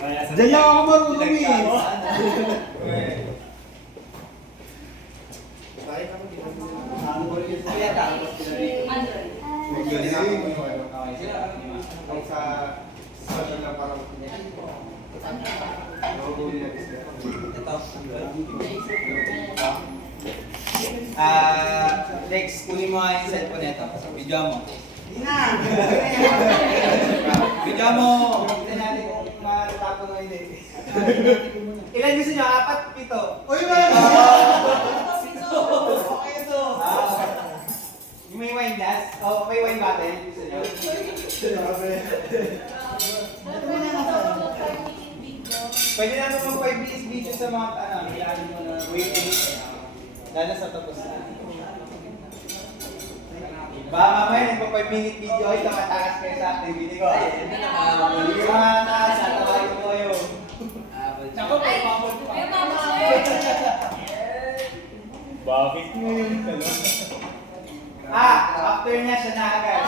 Diyan lang ako marunong eh. Lex, kunin mo nga yung cellphone nito. Video mo. Video mo. Tignan natin kung matapon mo hindi. Ilan gusto nyo? 4, 7? Uy, man! Okay ito. Yung may wine glass? May wine bottle. Gusto nyo? Pwede na ito mag 5 minutes video sa mga kailangan mo na waiting. Lalo sa tapos na. Baka mamaya nagpa 5-minute video ay nakatakas kayo sa activity ko. Hindi ko mga taas, natawagin ko kayo. Tsaka pa, ipapon ko. Bakit mo yung talong? After niya siya na agad.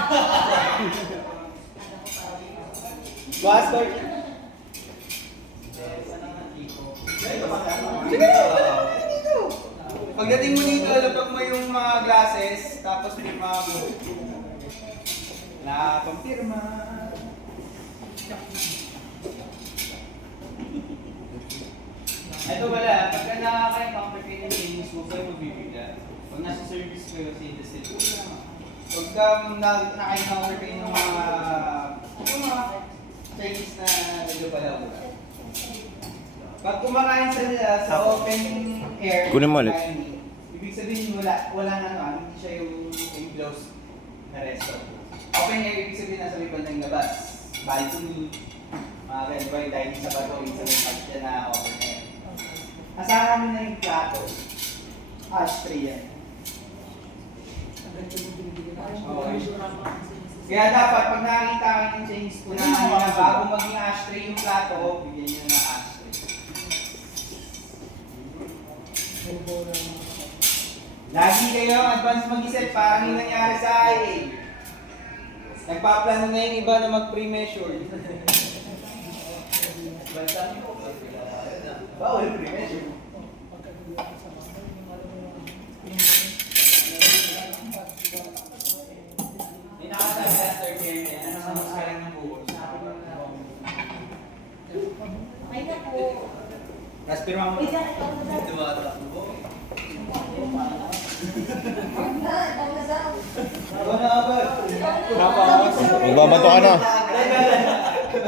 Boss, sir. Pagdating mo dito, lapag mo yung mga glasses, tapos may mga na-confirma. Ito wala, pagka nakaka-complicate yung things mo, kayo magbibigla. Pag nasa service kayo sa industry, pagka naka-encounter kayo ng mga Chinese na medyo pala. Pag kumakain sila sa open air, kunin mo ulit. Ibig sabihin wala na hindi siya yung enclosed na resto. Open air, ibig sabihin nasa may bandang labas. Balcony, mga ganun ba yung dining sa bato, yung sa may pagka na open air. Asahan mo na yung plato. Ashtray yan. Okay. Kaya dapat pag nakita kayo ng Chinese po na bago maging ashtray yung plato, bigyan nyo na ashtray. Lagi kayo advance mag-isip parang yung nangyari sa IA. Nagpaplano na yung iba na mag-pre-measure. Bawal pre-measure. May nakasabi na third year niya. Ano sa mas kalang ng buhos? Ay na po. Tapos pirma mo. Ito ba ito? Ako na ba? Magbabato ka na.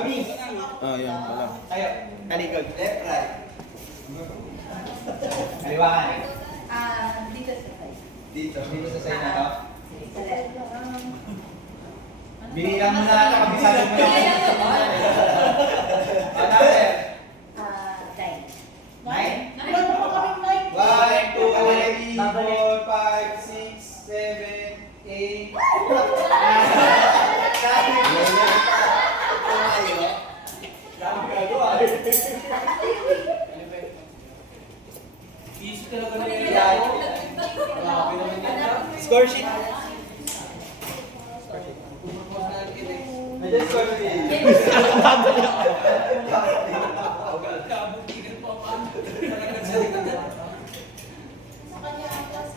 Miss. Yan, wala. Tayo. Talikod. Left, right. Kaliwa ka na. Dito sa side. Dito. Dito sa side na to. Sa left. Binilang mo na ata. Kabisado mo na. Another. 9. 9. Ano po kaming 9? 1, 2, 3, 4, 5, 6, 7, 8. Easy talaga na yan. Score sheet. Nandiyan score sheet.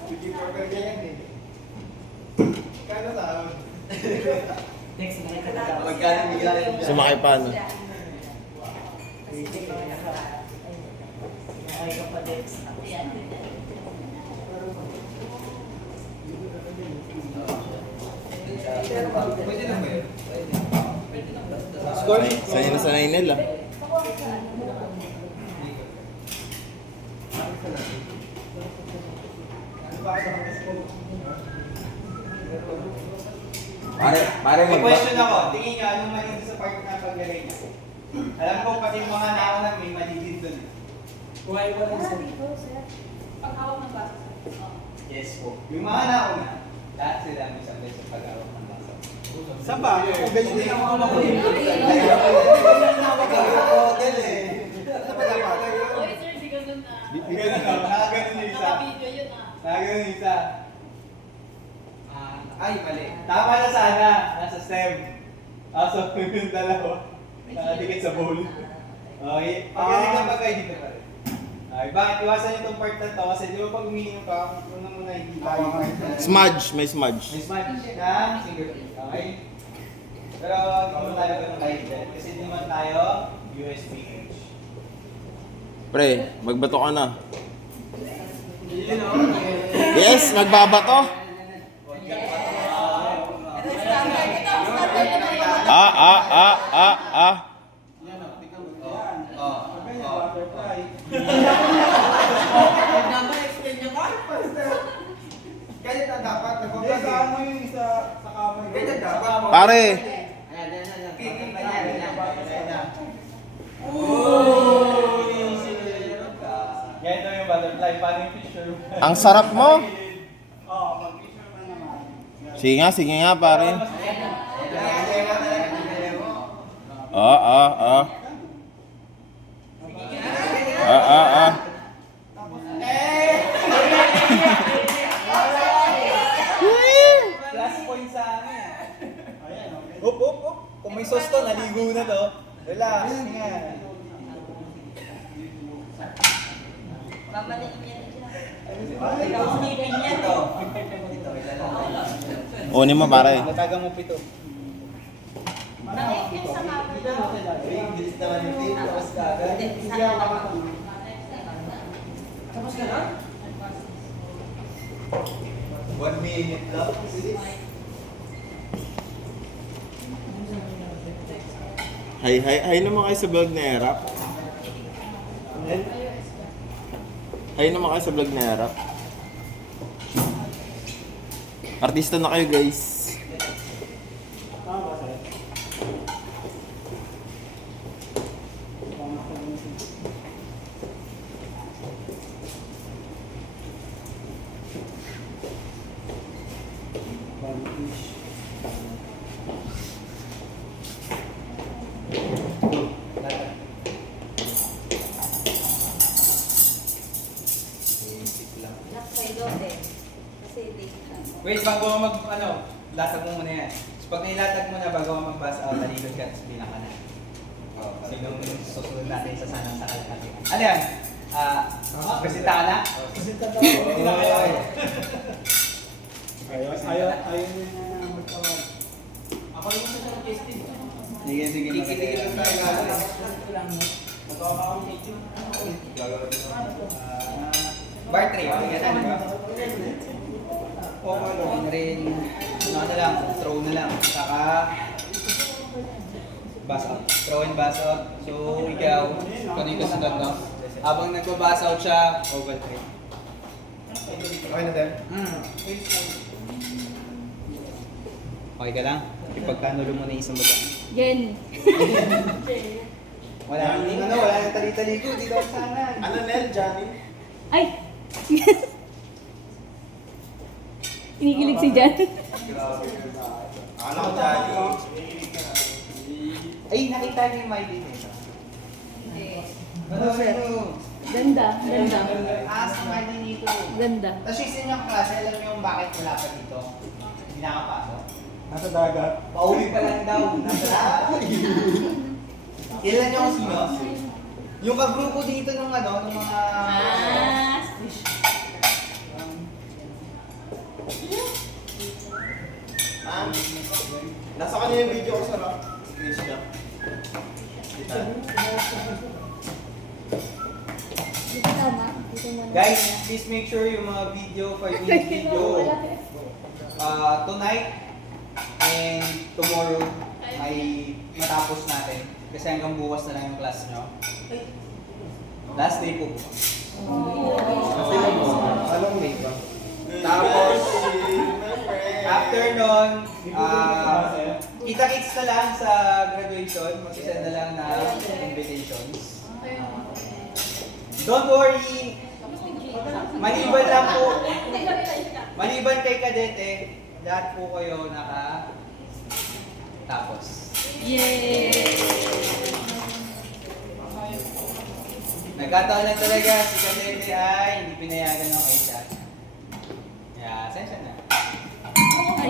Hindi perfect yan eh. Kano taon? Next, makikita. Magkano bigay? Sumakay pa, no? Ay, kapatid. Ayan. Pwede lang ba yun? Score sheet. Sanay na sanay nila. Pare May question ako. Tingin nyo, anong mali sa part na paglalay niya? Alam ko pati yung mga nauna may mali din dun. Wala dito, sir. Pag-hawak ng baso, sir. Yes po. Yung mga nauna, lahat sila may isang beses pag-awak ng basa. Saan ba? Ako ganyan din ako makulit. Oy, sir, di ganun na. Nakaganon yung isa. Video yun Nakaganon yung isa. Ay, mali. Tama na sana. Nasa STEM. So yung dalawa. Nakadikit sa bowl. Okay, pagaling na pag dito pa rin. Okay, bakit iwasan niyo itong part na to? Kasi di ba pag umiinom ka, una muna hindi tayo. Smudge, may smudge. May smudge na fingerprint, okay? Pero hindi mo tayo ganun kahit dyan. Kasi hindi naman tayo USB. Pre, magbato ka na. Yes, nagbabato. Ah. Butterfly. Ganyan na dapat. Saan mo yung isa sa kamay? Ganyan dapat. Pare, Ganito yung butterfly. Paano yung picture? ang sarap mo. Oo, mag-picture pa naman. Sige nga pare. Ah. Plus point sa amin. Ayan, okay. Up. Kung may sauce to, naligo na to. Relax. Nga. Unin mo pare. Nataga mo pito. Bilis naman yung tape. Tapos kagad. Tapos ka na? 1 minute lang. Hay naman kayo sa vlog na Erap. Hay naman kayo sa vlog na Erap. Artista na kayo guys. Tama ba sa'yo? Wait, bago ka latag mo muna yan. So pag nailatag mo na, bago ka mag-pass out, talikod ka, tapos bilang ka na. Sinong susunod natin sa sanang sakal natin. Ano yan? Presenta ka na? Presenta ka. Ayaw niya na magtawag. Ako yung sa sarap testing. Sige. Kikit-kikit lang tayo. Bar 3, okay ka na, di ba? Ano rin, throw na lang. Saka, bus out. Throw and bus out. So, ikaw, kung yung kasunod, no? Habang nagpa-bus out siya, oval 3. Okay na din? Okay ka lang? Ipagkanulo mo na isang baga. Jen. Wala nang tali-taligo. Dito ako sana. Ano Nel, Johnny? Ay! Kinikilig si Jan. Ano ko Johnny? Ay, nakita niyo yung my dito. Ano, sir? Ganda. Sa my dito. Ganda. Tapos yung inyong klase, alam niyo yung bakit wala pa dito? Hindi nakapasok. Nasa dagat. Pauwi pa lang daw. Kailan niyo kasi sino? Yung kagrupo dito nung nung mga... Nasa kanya yung video ko sa rock. Screenshot niya. Dito tama. Dito muna. Guys, please make sure yung mga video, 5 minute video, tonight and tomorrow ay matapos natin. Kasi hanggang bukas na lang yung class nyo. Last day po bukas. Anong day ba? Tapos, after nun, kita-kits na lang sa graduation. Mag-send na lang na invitations. Don't worry, maliban lang po, maliban kay Kadete, lahat po kayo tapos. Yay! Nagkataon lang talaga si Kadete ay hindi pinayagan ng HR. Kaya, sensya na. Ay!